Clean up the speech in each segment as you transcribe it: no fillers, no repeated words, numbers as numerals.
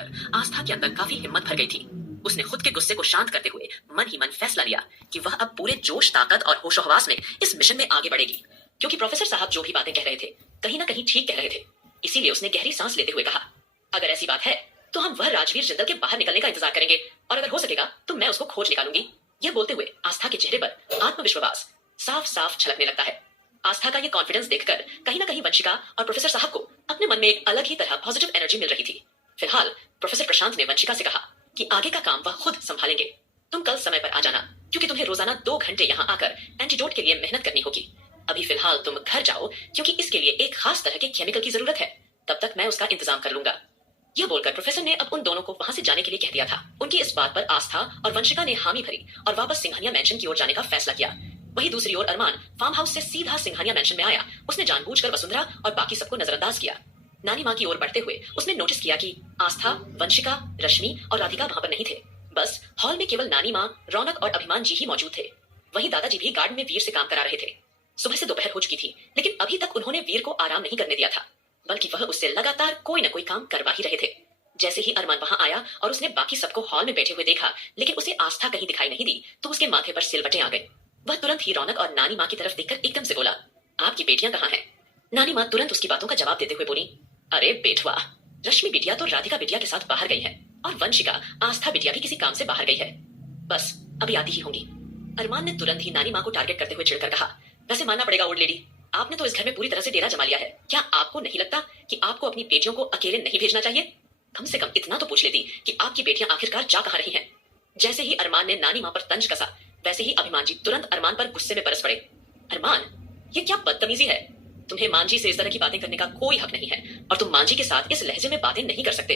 देखकर आस्था के अंदर काफी हिम्मत भर गई थी। उसने खुद के गुस्से को शांत करते हुए मन ही मन फैसला लिया कि वह अब पूरे जोश, ताकत और होशोहवास में इस मिशन में आगे बढ़ेगी। क्योंकि प्रोफेसर साहब जो भी बातें कह रहे थे, कहीं ना कहीं ठीक कह रहे थे। इसीलिए उसने गहरी सांस लेते हुए कहा, अगर ऐसी बात है तो हम वह राजवीर जिंदल के बाहर निकलने का इंतजार करेंगे, और अगर हो सकेगा तो मैं उसको खोज निकालूंगी। यह बोलते हुए आस्था के चेहरे पर आत्मविश्वास साफ साफ झलकने लगता है। आस्था का यह कॉन्फिडेंस देखकर कहीं ना कहीं वंशिका और प्रोफेसर साहब को अपने मन में एक अलग ही तरह पॉजिटिव एनर्जी मिल रही थी। फिलहाल प्रोफेसर प्रशांत ने वंशिका से कहा कि आगे का काम वह खुद संभालेंगे। तुम कल समय पर आ जाना, क्योंकि तुम्हें रोजाना 2 घंटे यहाँ आकर एंटीडोट के लिए मेहनत करनी होगी। अभी फिलहाल तुम घर जाओ, क्योंकि इसके लिए एक खास तरह के केमिकल की जरूरत है। तब तक मैं उसका इंतजाम कर लूंगा। यह बोलकर प्रोफेसर ने अब उन दोनों को वहां से जाने के लिए कह दिया था। उनकी इस बात पर आस्था और वंशिका ने हामी भरी और वापस सिंघानिया मैंशन की ओर जाने का फैसला किया। वहीं दूसरी ओर अरमान फार्म हाउस से सीधा सिंघानिया मैंशन में आया। उसने जानबूझकर वसुंधरा और बाकी सबको नजरअंदाज किया। नानी माँ की ओर बढ़ते हुए उसने नोटिस किया कि आस्था, वंशिका, रश्मि और राधिका वहां पर नहीं थे। बस हॉल में केवल नानी माँ, रौनक और अभिमान जी ही मौजूद थे। वहीं दादाजी भी गार्डन में वीर से काम करा रहे थे। सुबह से दोपहर हो चुकी थी, लेकिन अभी तक उन्होंने वीर को आराम नहीं करने दिया था, बल्कि वह उससे लगातार कोई न कोई काम करवा ही रहे थे। जैसे ही अरमान वहां आया और उसने बाकी सबको हॉल में बैठे हुए देखा, लेकिन उसे आस्था कहीं दिखाई नहीं दी, तो उसके माथे पर सिलवटें आ गई। वह तुरंत ही रौनक और नानी माँ की तरफ देखकर एकदम से बोला, आपकी बेटियां कहाँ हैं? नानी माँ तुरंत उसकी बातों का जवाब देते हुए बोली, अरे बेटवा, रश्मि बिटिया तो राधिका बिटिया के साथ बाहर गई है, और वंशिका, आस्था बिटिया भी किसी काम से बाहर गई है। बस अभी आती ही होंगी। अरमान ने तुरंत ही नानी माँ को टारगेट करते हुए चिढ़कर कहा, वैसे मानना पड़ेगा ओल्ड लेडी, आपने तो इस घर में पूरी तरह से डेरा जमा लिया है। क्या आपको नहीं लगता कि आपको अपनी बेटियों को अकेले नहीं भेजना चाहिए? कम से कम इतना तो पूछ लेती कि आपकी बेटियां आखिरकार जा कहां रही हैं। जैसे ही अरमान ने नानी माँ पर तंज कसा, वैसे ही अभिमान जी तुरंत अरमान पर गुस्से में बरस पड़े। अरमान, ये क्या बदतमीजी है? तुम्हें मांझी से इस तरह की बातें करने का कोई हक नहीं है, और तुम मांझी के साथ इस लहजे में बातें नहीं कर सकते।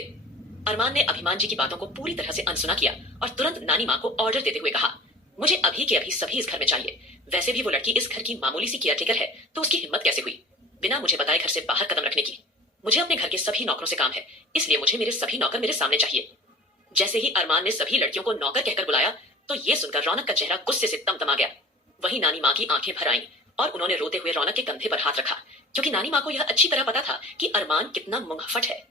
अरमान ने अभिमान जी की बातों को पूरी तरह से अनसुना किया और तुरंत नानी माँ को ऑर्डर देते हुए कहा, मुझे अभी के अभी सभी इस घर में चाहिए। वैसे भी वो लड़की इस घर की मामूली सी केयरटेकर है, तो उसकी हिम्मत कैसे हुई बिना मुझे बताए घर से बाहर कदम रखने की? मुझे अपने घर के सभी नौकरों से काम है, इसलिए मुझे मेरे सभी नौकर मेरे सामने चाहिए। जैसे ही अरमान ने सभी लड़कियों को नौकर कहकर बुलाया, तो ये सुनकर रौनक का चेहरा गुस्से से तमतमा गया। वहीं नानी माँ की आंखें भर आईं और उन्होंने रोते हुए रौनक के कंधे पर हाथ रखा, क्योंकि नानी माँ को यह अच्छी तरह पता था कि अरमान कितना मुंहफट है।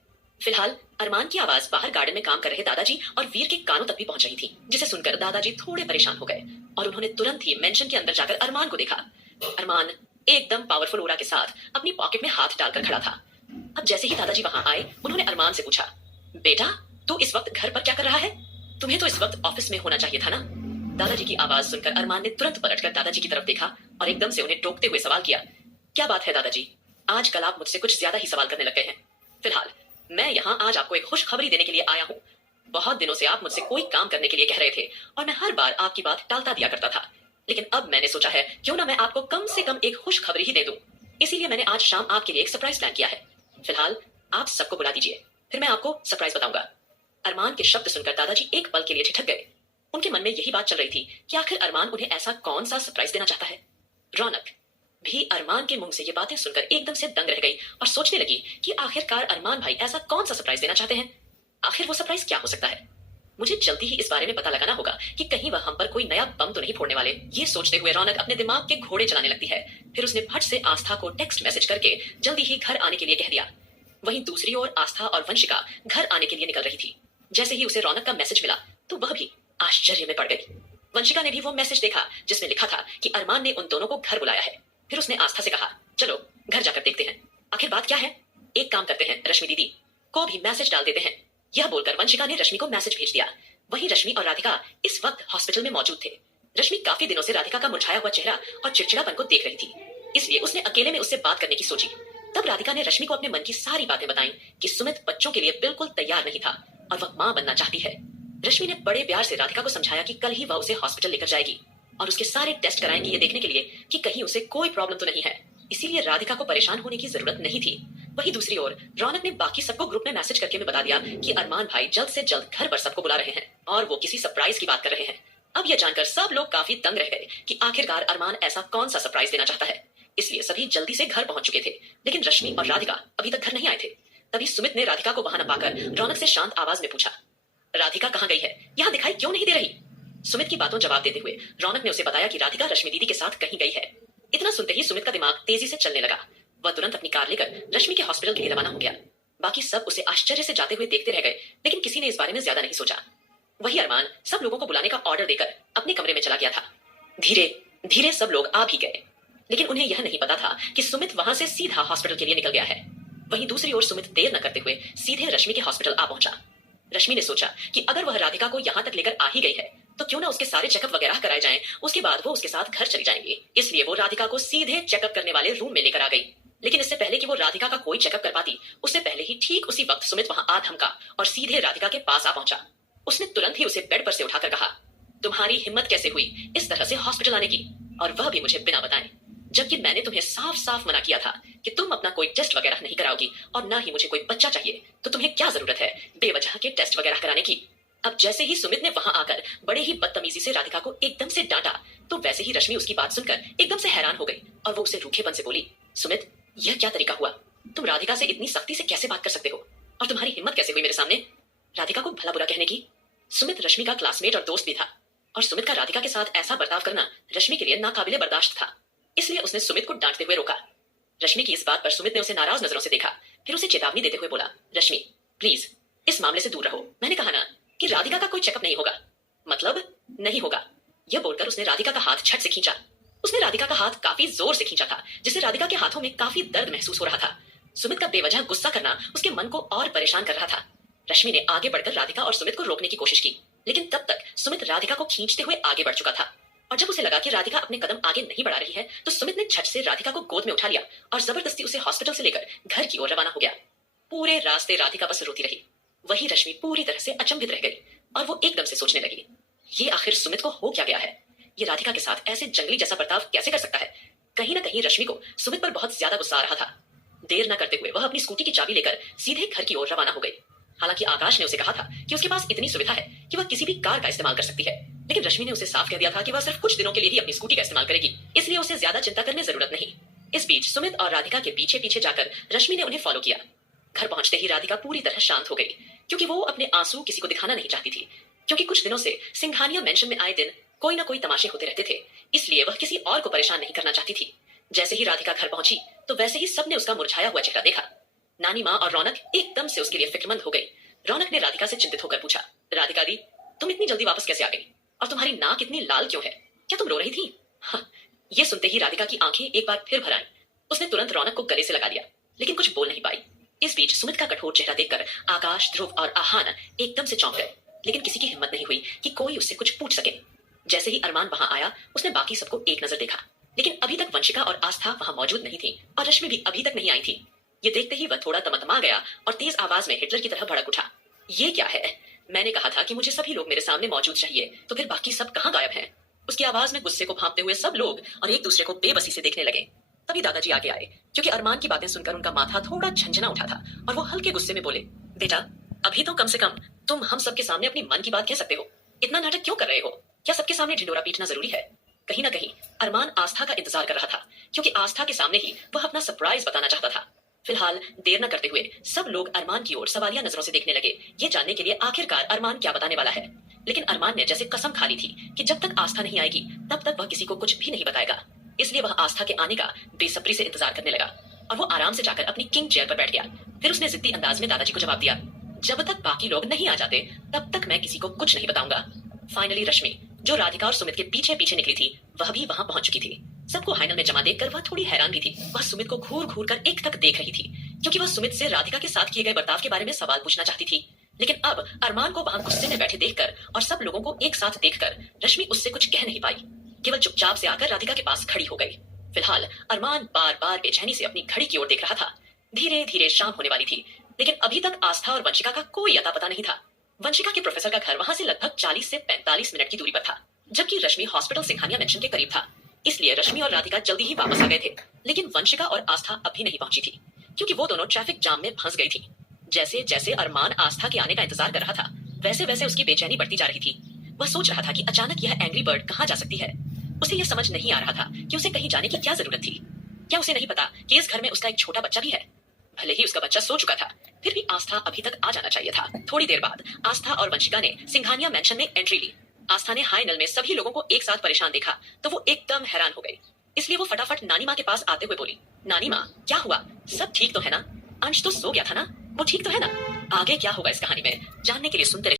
फिलहाल अरमान की आवाज बाहर गार्डन में काम कर रहे दादाजी और वीर के कानों तक भी पहुंच रही थी, जिसे सुनकर दादाजी थोड़े परेशान हो गए और उन्होंने तुरंत ही मेंशन के अंदर जाकर अरमान को देखा। अरमान एकदम पावरफुल ओरा के साथ अपनी पॉकेट में हाथ डालकर खड़ा था। अब जैसे ही दादाजी वहां आए, उन्होंने अरमान से पूछा, बेटा तू इस वक्त घर पर क्या कर रहा है? तुम्हें तो इस वक्त ऑफिस में होना चाहिए था ना? दादाजी की आवाज सुनकर अरमान ने तुरंत पलटकर दादाजी की तरफ देखा और एकदम से उन्हें टोकते हुए सवाल किया, क्या बात है दादाजी, आजकल आप मुझसे कुछ ज्यादा ही सवाल करने लग गए हैं। फिलहाल मैं यहाँ आज आपको एक खुशखबरी देने के लिए आया हूँ। बहुत दिनों से आप मुझसे कोई काम करने के लिए कह रहे थे और मैं हर बार आपकी बात टालता दिया करता था, लेकिन अब मैंने सोचा है क्यों ना मैं आपको कम से कम एक खुशखबरी ही दे दूं। इसीलिए मैंने आज शाम आपके लिए एक सरप्राइज प्लान किया है। फिलहाल आप सबको बुला दीजिए, फिर मैं आपको सरप्राइज बताऊंगा। अरमान के शब्द सुनकर दादाजी एक पल के लिए ठिठक गए। उनके मन में यही बात चल रही थी कि आखिर अरमान उन्हें ऐसा कौन सा सरप्राइज देना चाहता है। रौनक भी अरमान के मुंह से ये बातें सुनकर एकदम से दंग रह गई और सोचने लगी कि आखिरकार अरमान भाई ऐसा कौन सा सरप्राइज देना चाहते हैं। आखिर वो सरप्राइज क्या हो सकता है? मुझे जल्दी ही इस बारे में पता लगाना होगा कि कहीं वह हम पर कोई नया बम तो नहीं फोड़ने वाले। ये सोचते हुए रौनक अपने दिमाग के घोड़े चलाने लगती है। फिर उसने फट से आस्था को टेक्स्ट मैसेज करके जल्दी ही घर आने के लिए कह दिया। वहीं दूसरी ओर आस्था और वंशिका घर आने के लिए निकल रही थी। जैसे ही उसे रौनक का मैसेज मिला, तो वह भी आश्चर्य में पड़ गई। वंशिका ने भी वो मैसेज देखा जिसमें लिखा था कि अरमान ने उन दोनों को घर बुलाया है। फिर उसने आस्था से कहा, चलो घर जाकर देखते हैं आखिर बात क्या है। एक काम करते हैं, रश्मि दीदी को भी मैसेज डाल देते हैं। यह बोलकर वंशिका ने रश्मि को मैसेज भेज दिया। वहीं रश्मि और राधिका इस वक्त हॉस्पिटल में मौजूद थे। रश्मि काफी दिनों से राधिका का मुरझाया हुआ चेहरा और चिड़चिड़ापन को देख रही थी, इसलिए उसने अकेले में उससे बात करने की सोची। तब राधिका ने रश्मि को अपने मन की सारी बातें बताई कि सुमित बच्चों के लिए बिल्कुल तैयार नहीं था और वह मां बनना चाहती है। रश्मि ने बड़े प्यार से राधिका को समझाया कि कल ही वह उसे हॉस्पिटल लेकर जाएगी और उसके सारे टेस्ट कराएंगी, ये देखने के लिए कि कहीं उसे कोई प्रॉब्लम तो नहीं है। इसीलिए राधिका को परेशान होने की जरूरत नहीं थी। वहीं दूसरी ओर रौनक ने बाकी सबको ग्रुप में मैसेज करके में बता दिया कि अरमान भाई जल्द से जल्द घर पर सबको बुला रहे हैं और वो किसी सरप्राइज की बात कर रहे हैं। अब यह जानकर सब लोग काफी दंग रह गए कि आखिरकार अरमान ऐसा कौन सा सरप्राइज देना चाहता है। इसलिए सभी जल्दी से घर पहुंच चुके थे, लेकिन रश्मि और राधिका अभी तक घर नहीं आए थे। तभी सुमित ने राधिका को वहां न पाकर रौनक से शांत आवाज में पूछा, राधिका कहाँ गई है? यहाँ दिखाई क्यों नहीं दे रही? सुमित की बातों जवाब देते हुए रौनक ने उसे बताया कि राधिका रश्मि दीदी के साथ कहीं गई है। इतना सुनते ही सुमित का दिमाग तेजी से चलने लगा। वह तुरंत अपनी कार लेकर रश्मि के हॉस्पिटल के लिए रवाना हो गया। बाकी सब उसे आश्चर्य से जाते हुए देखते रह गए, लेकिन किसी ने इस बारे में ज्यादा नहीं सोचा। वही अरमान सब लोगों को बुलाने का ऑर्डर देकर अपने कमरे में चला गया था। धीरे धीरे सब लोग आ भी गए, लेकिन उन्हें यह नहीं पता था कि सुमित वहां से सीधा हॉस्पिटल के लिए निकल गया है। वहीं दूसरी ओर सुमित देर न करते हुए सीधे रश्मि के हॉस्पिटल आ पहुंचा। रश्मि ने सोचा कि अगर वह राधिका को यहाँ तक लेकर आ ही गई है तो क्यों ना उसके सारे चेकअप वगैरह कराए जाएं, उसके बाद वो उसके साथ घर चली जाएंगी। इसलिए वो राधिका को सीधे चेकअप करने वाले रूम में लेकर आ गई। लेकिन इससे पहले कि वो राधिका का कोई चेकअप कर पाती, उससे पहले ही ठीक उसी वक्त सुमित वहां आ धमका और सीधे राधिका के पास आ पहुंचा। उसने तुरंत ही उसे बेड पर से उठाकर कहा, तुम्हारी हिम्मत कैसे हुई इस तरह से हॉस्पिटल आने की, और वह भी मुझे बिना बताए, जबकि मैंने तुम्हें साफ साफ मना किया था कि तुम अपना कोई टेस्ट वगैरह नहीं कराओगी और ना ही मुझे कोई बच्चा चाहिए, तो तुम्हें क्या जरूरत है बेवजह के टेस्ट वगैरह कराने की। अब जैसे ही सुमित ने वहां आकर बड़े ही बदतमीजी से राधिका को एकदम से डांटा, तो वैसे ही रश्मि उसकी बात सुनकर एकदम से हैरान हो गई और वो उसे रूखेपन से बोली, सुमित, यह क्या तरीका हुआ? तुम राधिका से इतनी सख्ती से कैसे बात कर सकते हो, और तुम्हारी हिम्मत कैसे हुई मेरे सामने राधिका को भला बुरा कहने की? सुमित रश्मि का क्लासमेट और दोस्त भी था, और सुमित का राधिका के साथ ऐसा बर्ताव करना रश्मि के लिए नाकाबिले बर्दाश्त था। इसलिए उसने सुमित को डांटते हुए रोका। रश्मि की इस बात पर सुमित ने उसे नाराज नजरों से देखा, फिर उसे चेतावनी देते हुए बोला, रश्मि प्लीज इस मामले से दूर रहो। मैंने कहा ना कि राधिका का कोई चेकअप नहीं होगा, मतलब नहीं होगा। यह बोलकर उसने राधिका का हाथ झट से खींचा। उसने राधिका का हाथ काफी जोर से खींचा था, जिससे राधिका के हाथों में काफी दर्द महसूस हो रहा था। सुमित का बेवजह गुस्सा करना उसके मन को और परेशान कर रहा था। रश्मि ने आगे बढ़कर राधिका और सुमित को रोकने की कोशिश की, लेकिन तब तक सुमित राधिका को खींचते हुए आगे बढ़ चुका था। और जब उसे लगा कि राधिका अपने कदम आगे नहीं बढ़ा रही है, तो सुमित ने झट से राधिका को गोद में उठा लिया और जबरदस्ती उसे हॉस्पिटल से लेकर घर की ओर रवाना हो गया। पूरे रास्ते राधिका बस रोती रही। वही रश्मि पूरी तरह से अचंभित रह गई और वो एकदम से सोचने लगी, ये आखिर सुमित को हो क्या गया है? ये राधिका के साथ ऐसे जंगली जैसा बर्ताव कैसे कर सकता है? कहीं ना कहीं रश्मि को सुमित पर बहुत ज्यादा गुस्सा आ रहा था। देर न करते हुए वह अपनी स्कूटी की चाबी लेकर सीधे घर की ओर रवाना हो गई। हालांकि आकाश ने उसे कहा था कि उसके पास इतनी सुविधा है कि वह किसी भी कार का इस्तेमाल कर सकती है, लेकिन रश्मि ने उसे साफ कह दिया था कि वह सिर्फ कुछ दिनों के लिए ही अपनी स्कूटी का इस्तेमाल करेगी, इसलिए उसे ज्यादा चिंता करने जरूरत नहीं। इस बीच सुमित और राधिका के पीछे पीछे जाकर रश्मि ने उन्हें फॉलो किया। घर पहुंचते ही राधिका पूरी तरह शांत हो गई, क्योंकि वो अपने आंसू किसी को दिखाना नहीं चाहती थी। क्योंकि कुछ दिनों से सिंघानिया मेंशन में आए दिन कोई ना कोई तमाशे होते रहते थे, इसलिए वह किसी और को परेशान नहीं करना चाहती थी। जैसे ही राधिका घर पहुंची तो वैसे ही सबने उसका मुरझाया हुआ चेहरा देखा। नानी माँ और रौनक एकदम से उसके लिए फिक्रमंद हो गई। रौनक ने राधिका से चिंतित होकर पूछा, राधिका दी, तुम इतनी जल्दी वापस कैसे आ गई, और तुम्हारी नाक इतनी लाल क्यों है? क्या तुम रो रही थी? हाँ। ये सुनते ही राधिका की आंखें एक बार फिर भर आईं। उसने तुरंत रौनक को गले से लगा लिया, लेकिन कुछ बोल नहीं पाई। इस बीच सुमित का कठोर चेहरा देखकर आकाश, ध्रुव और आहान एकदम से चौंक गए, लेकिन किसी की हिम्मत नहीं हुई कि कोई उससे कुछ पूछ सके। जैसे ही अरमान वहां आया, उसने बाकी सबको एक नजर देखा, लेकिन अभी तक वंशिका और आस्था वहां मौजूद नहीं थी और रश्मि भी अभी तक नहीं आई थी। ये देखते ही वह थोड़ा तमतमा गया और तेज आवाज में हिटलर की तरह भड़क उठा, ये क्या है? मैंने कहा था कि मुझे सभी लोग मेरे सामने मौजूद चाहिए, तो फिर बाकी सब कहाँ गायब हैं? उसकी आवाज में गुस्से को भांपते हुए सब लोग और एक दूसरे को बेबसी से देखने लगे। तभी दादाजी आगे आए, क्योंकि अरमान की बातें सुनकर उनका माथा थोड़ा झंझना उठा था, और वो हल्के गुस्से में बोले, बेटा अभी तो कम से कम तुम हम सबके सामने अपनी मन की बात कह सकते हो। इतना नाटक क्यों कर रहे हो? क्या सबके सामने ढिंडोरा पीटना जरूरी है? कहीं ना कहीं अरमान आस्था का इंतजार कर रहा था, क्योंकि आस्था के सामने ही वह अपना सरप्राइज बताना चाहता था। फिलहाल देर न करते हुए सब लोग अरमान की ओर सवालिया नजरों से देखने लगे, ये जानने के लिए आखिरकार अरमान क्या बताने वाला है। लेकिन अरमान ने जैसे कसम खा ली थी कि जब तक आस्था नहीं आएगी तब तक वह किसी को कुछ भी नहीं बताएगा, इसलिए वह आस्था के आने का बेसब्री से इंतजार करने लगा और वो आराम से जाकर अपनी किंग चेयर पर बैठ गया। फिर उसने जिद्दी अंदाज में दादाजी को जवाब दिया, जब तक बाकी लोग नहीं आ जाते तब तक मैं किसी को कुछ नहीं बताऊंगा। फाइनली रश्मि, जो राधिका और सुमित के पीछे पीछे निकली थी, वह भी वहां पहुंच चुकी थी। सबको हाइनल में जमा देखकर वह थोड़ी हैरान भी थी। वह सुमित को घूर घूर कर एक तक देख रही थी, क्योंकि वह सुमित से राधिका के साथ किए गए बर्ताव के बारे में सवाल पूछना चाहती थी। लेकिन अब अरमान को वहां गुस्से में बैठे देखकर और सब लोगों को एक साथ देखकर रश्मि उससे कुछ कह नहीं पाई, केवल चुपचाप से आकर राधिका के पास खड़ी हो गई। फिलहाल अरमान बार बार बेचैनी से अपनी घड़ी की ओर देख रहा था। धीरे धीरे शाम होने वाली थी, लेकिन अभी तक आस्था और वंशिका का कोई अता पता नहीं था। वंशिका के प्रोफेसर का घर वहां से लगभग 40 से 45 मिनट की दूरी पर था, जबकि रश्मि हॉस्पिटल सिंघानिया मेंशन के करीब था। इसलिए रश्मि और राधिका जल्दी ही वापस आ गए थे, लेकिन वंशिका और आस्था अभी नहीं पहुंची थी, क्योंकि वो दोनों ट्रैफिक जाम में फंस गई थी। जैसे जैसे अरमान आस्था के आने का इंतजार कर रहा था, वैसे वैसे उसकी बेचैनी बढ़ती जा रही थी। वह सोच रहा था कि अचानक यह एंग्री बर्ड कहाँ जा सकती है। उसे यह समझ नहीं आ रहा था कि उसे कहीं जाने की क्या जरूरत थी। क्या उसे नहीं पता कि इस घर में उसका एक छोटा बच्चा भी है? भले ही उसका बच्चा सो चुका था, फिर भी आस्था अभी तक आ जाना चाहिए था। थोड़ी देर बाद आस्था और वंशिका ने सिंघानिया मेंशन में एंट्री ली। आस्था ने हाई नल में सभी लोगों को एक साथ परेशान देखा तो वो एकदम हैरान हो गई, इसलिए वो फटाफट नानी माँ के पास आते हुए बोली, नानी माँ क्या हुआ? सब ठीक तो है ना? अंश तो सो गया था ना? वो ठीक तो है ना? आगे क्या होगा इस कहानी में जानने के लिए सुनते रहिए